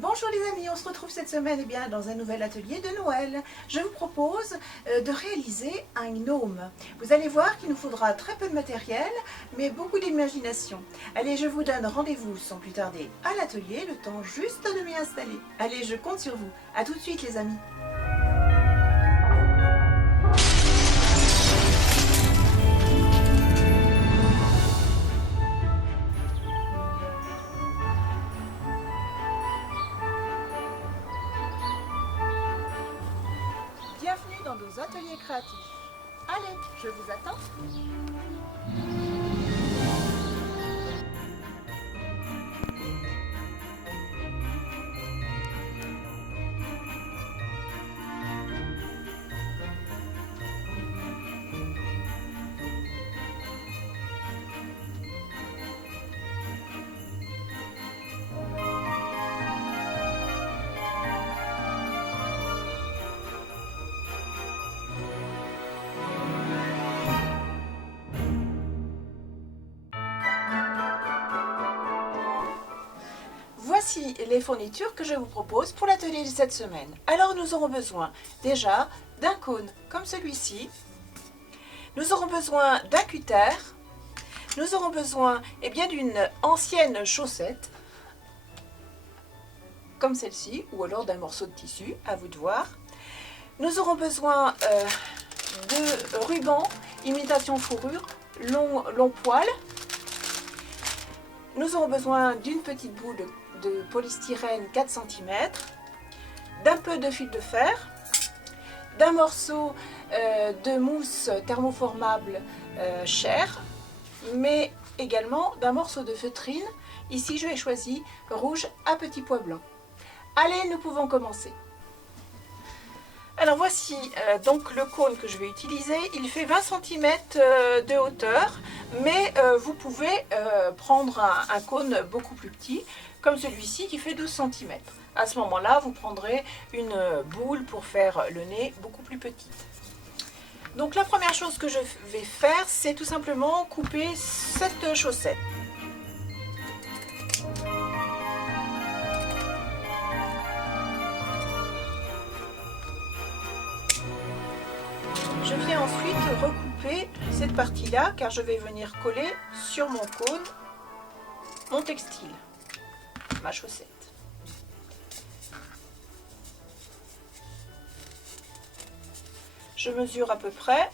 Bonjour les amis, on se retrouve cette semaine dans un nouvel atelier de Noël. Je vous propose de réaliser un gnome. Vous allez voir qu'il nous faudra très peu de matériel, mais beaucoup d'imagination. Allez, je vous donne rendez-vous sans plus tarder à l'atelier, le temps juste de m'y installer. Allez, je compte sur vous. À tout de suite les amis. Bienvenue dans nos ateliers créatifs. Allez, je vous attends. Voici les fournitures que je vous propose pour l'atelier de cette semaine. Alors nous aurons besoin déjà d'un cône comme celui-ci. Nous aurons besoin d'un cutter. Nous aurons besoin d'une ancienne chaussette comme celle-ci ou alors d'un morceau de tissu, à vous de voir. Nous aurons besoin de ruban imitation fourrure long poil. Nous aurons besoin d'une petite boule de polystyrène 4 cm, d'un peu de fil de fer, d'un morceau de mousse thermoformable chair, mais également d'un morceau de feutrine. Ici, je vais choisi rouge à petits pois blancs. Allez, nous pouvons commencer. Alors voici donc le cône que je vais utiliser. Il fait 20 cm de hauteur, mais vous pouvez prendre un cône beaucoup plus petit, comme celui-ci qui fait 12 cm. À ce moment-là, vous prendrez une boule pour faire le nez beaucoup plus petite. Donc la première chose que je vais faire, c'est tout simplement couper cette chaussette. Je viens ensuite recouper cette partie-là car je vais venir coller sur mon cône mon textile, ma chaussette. Je mesure à peu près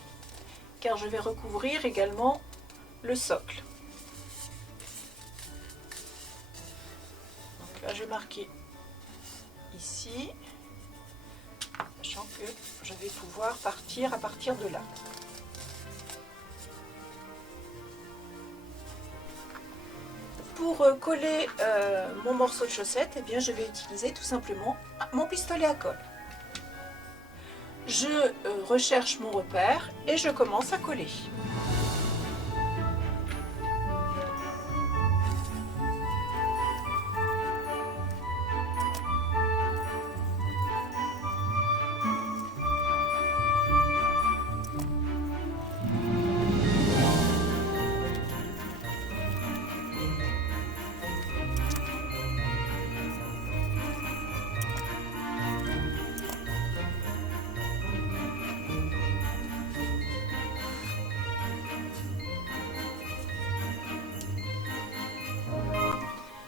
car je vais recouvrir également le socle. Donc là, j'ai marqué ici, sachant que je vais pouvoir partir à partir de là. Pour coller mon morceau de chaussette, je vais utiliser tout simplement mon pistolet à colle. Je recherche mon repère et je commence à coller.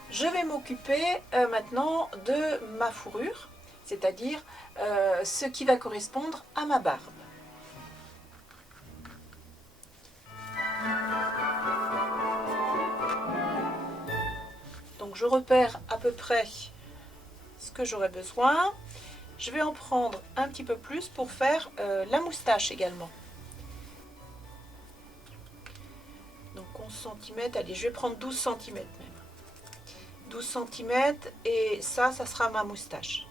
Je vais m'occuper maintenant de ma fourrure, c'est-à-dire ce qui va correspondre à ma barbe. Donc je repère à peu près ce que j'aurai besoin. Je vais en prendre un petit peu plus pour faire la moustache également. Donc 11 cm, allez, je vais prendre 12 cm même. 12 cm et ça sera ma moustache.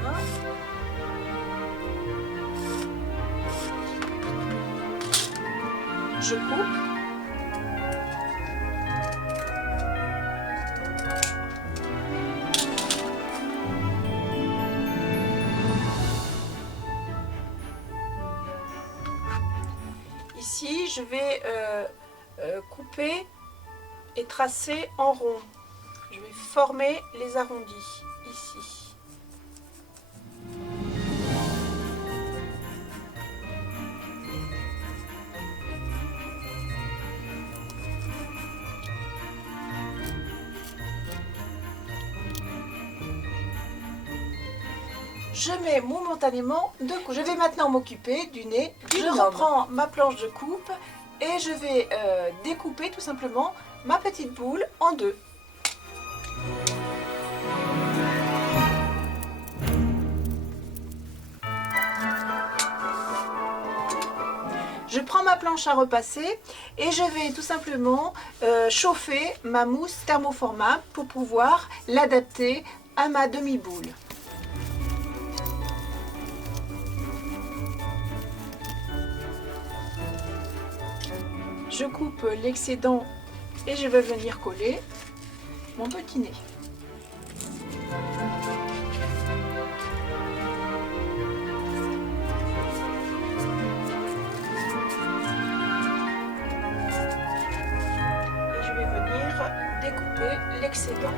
Voilà. Je coupe. Ici, je vais couper et tracer en rond. Je vais former les arrondis ici. Je mets momentanément de côté. Je vais maintenant m'occuper du nez du homme. Je reprends ma planche de coupe et je vais découper tout simplement ma petite boule en deux. Je prends ma planche à repasser et je vais tout simplement chauffer ma mousse thermoformable pour pouvoir l'adapter à ma demi-boule. Je coupe l'excédent et je vais venir coller mon petit nez. Et je vais venir découper l'excédent.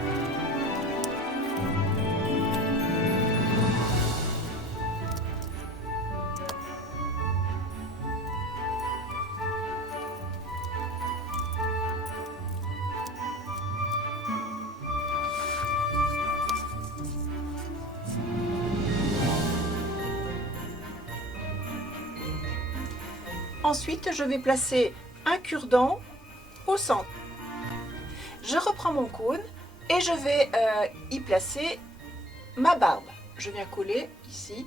Ensuite, je vais placer un cure-dent au centre. Je reprends mon cône et je vais y placer ma barbe. Je viens coller ici.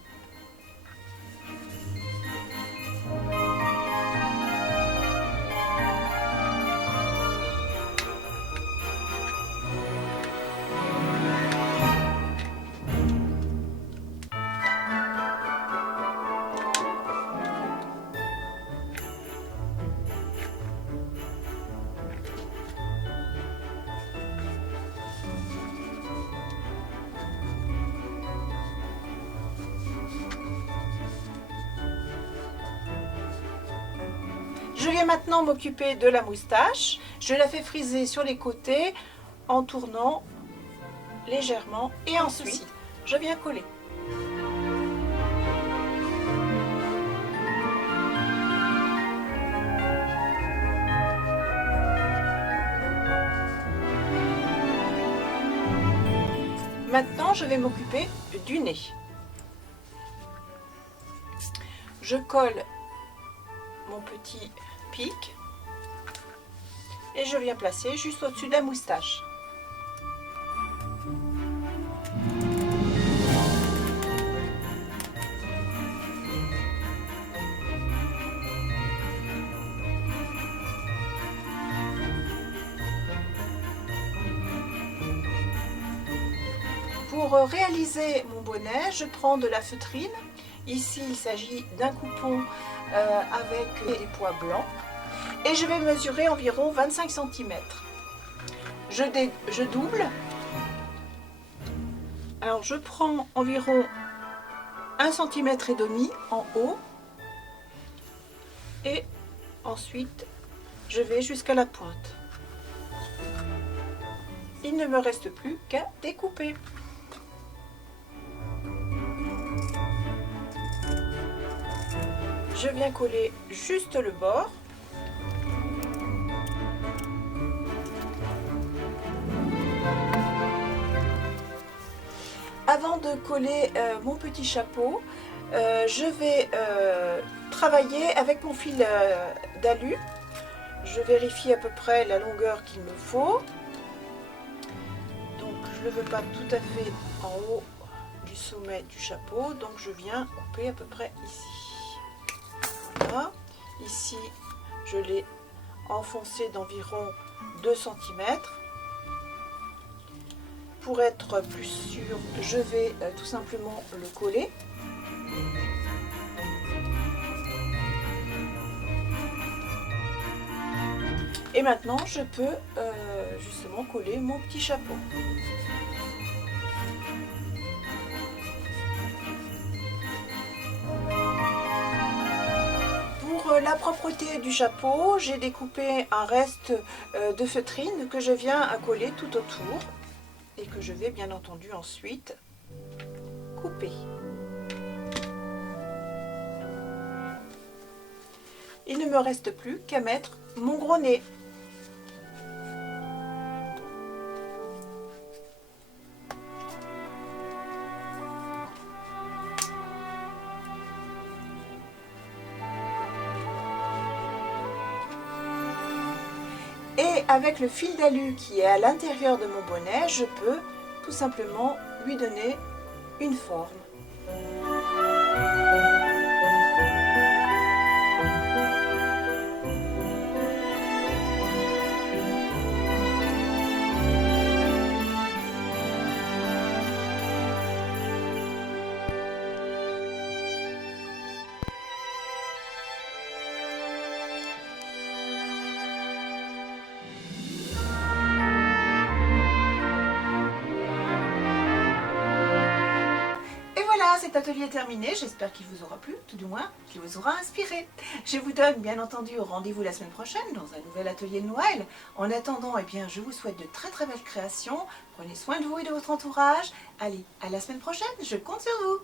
Je vais maintenant m'occuper de la moustache. Je la fais friser sur les côtés en tournant légèrement et ensuite je viens coller. Maintenant, je vais m'occuper du nez. Je colle mon petit pic et je viens placer juste au-dessus de la moustache. Pour réaliser mon bonnet, je prends de la feutrine. Ici, il s'agit d'un coupon avec des pois blancs. Et je vais mesurer environ 25 cm. Je double. Alors, je prends environ 1,5 cm en haut. Et ensuite, je vais jusqu'à la pointe. Il ne me reste plus qu'à découper. Je viens coller juste le bord. Avant de coller mon petit chapeau, je vais travailler avec mon fil d'alu. Je vérifie à peu près la longueur qu'il me faut. Donc je ne le veux pas tout à fait en haut du sommet du chapeau, donc je viens couper à peu près ici. Voilà. Ici, je l'ai enfoncé d'environ 2 cm. Pour être plus sûr, je vais tout simplement le coller. Et maintenant, je peux justement coller mon petit chapeau. Pour la propreté du chapeau, j'ai découpé un reste de feutrine que je viens à coller tout autour et que je vais bien entendu ensuite couper. Il ne me reste plus qu'à mettre mon gros nez. Et avec le fil d'alu qui est à l'intérieur de mon bonnet, je peux tout simplement lui donner une forme. Cet atelier est terminé, j'espère qu'il vous aura plu, tout du moins qu'il vous aura inspiré. Je vous donne bien entendu rendez-vous la semaine prochaine dans un nouvel atelier de Noël. En attendant, eh bien, je vous souhaite de très très belles créations. Prenez soin de vous et de votre entourage. Allez, à la semaine prochaine, je compte sur vous.